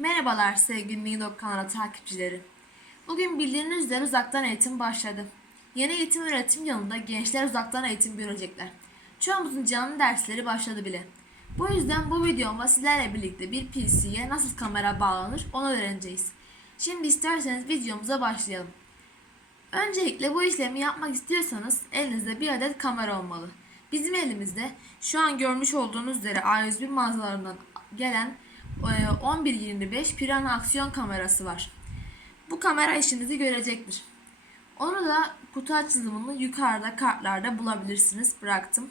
Merhabalar sevgili Minok kanalı takipçileri. Bugün bildiğiniz üzere uzaktan eğitim başladı. Yeni eğitim öğretim yılında gençler uzaktan eğitim görecekler. Çoğumuzun canlı dersleri başladı bile. Bu yüzden bu videomda sizlerle birlikte bir PC'ye nasıl kamera bağlanır onu öğreneceğiz. Şimdi isterseniz videomuza başlayalım. Öncelikle bu işlemi yapmak istiyorsanız elinizde bir adet kamera olmalı. Bizim elimizde şu an görmüş olduğunuz üzere A101 mağazalarından gelen 1125 Piranha aksiyon kamerası var. Bu kamera işinizi görecektir. Onu da kutu açılımını yukarıda kartlarda bulabilirsiniz. Bıraktım.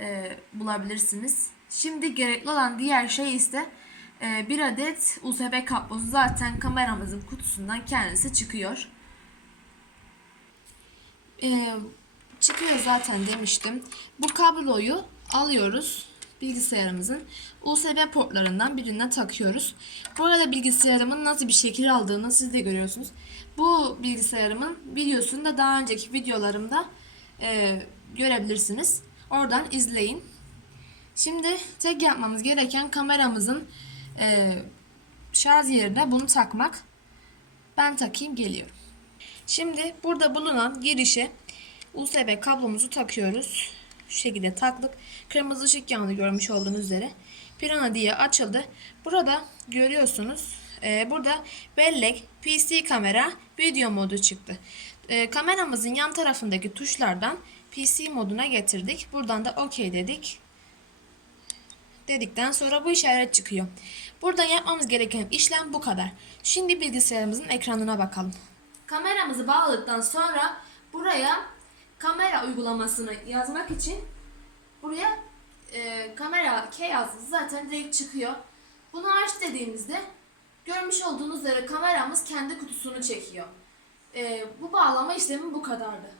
E, bulabilirsiniz. Şimdi gerekli olan diğer şey ise e, bir adet USB kablosu. Zaten kameramızın kutusundan kendisi çıkıyor. Ee, çıkıyor zaten demiştim. Bu kabloyu alıyoruz bilgisayarımızın USB portlarından birine takıyoruz. Burada bilgisayarımın nasıl bir şekil aldığını siz de görüyorsunuz. Bu bilgisayarımın videosunu da daha önceki videolarımda e, görebilirsiniz. Oradan izleyin. Şimdi tek yapmamız gereken kameramızın e, şarj yerine bunu takmak. Ben takayım geliyorum. Şimdi burada bulunan girişe USB kablomuzu takıyoruz. Şu şekilde taktık. Kırmızı ışık yandı görmüş olduğunuz üzere. Pirana diye açıldı. Burada görüyorsunuz. e, burada bellek, PC kamera, video modu çıktı. E, kameramızın yan tarafındaki tuşlardan PC moduna getirdik. Buradan da OK dedik. Dedikten sonra bu işaret çıkıyor. Buradan yapmamız gereken işlem bu kadar. Şimdi bilgisayarımızın ekranına bakalım. Kameramızı bağladıktan sonra buraya kamera uygulamasını yazmak için buraya e, kamera K yazısı zaten direkt çıkıyor. Bunu aç dediğimizde görmüş olduğunuz üzere kameramız kendi kutusunu çekiyor. E, bu bağlama işlemi bu kadardı.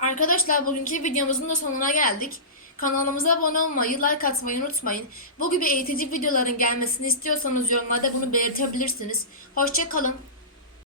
Arkadaşlar bugünkü videomuzun da sonuna geldik. Kanalımıza abone olmayı, like atmayı unutmayın. Bu gibi eğitici videoların gelmesini istiyorsanız yorumlarda bunu belirtebilirsiniz. Hoşçakalın.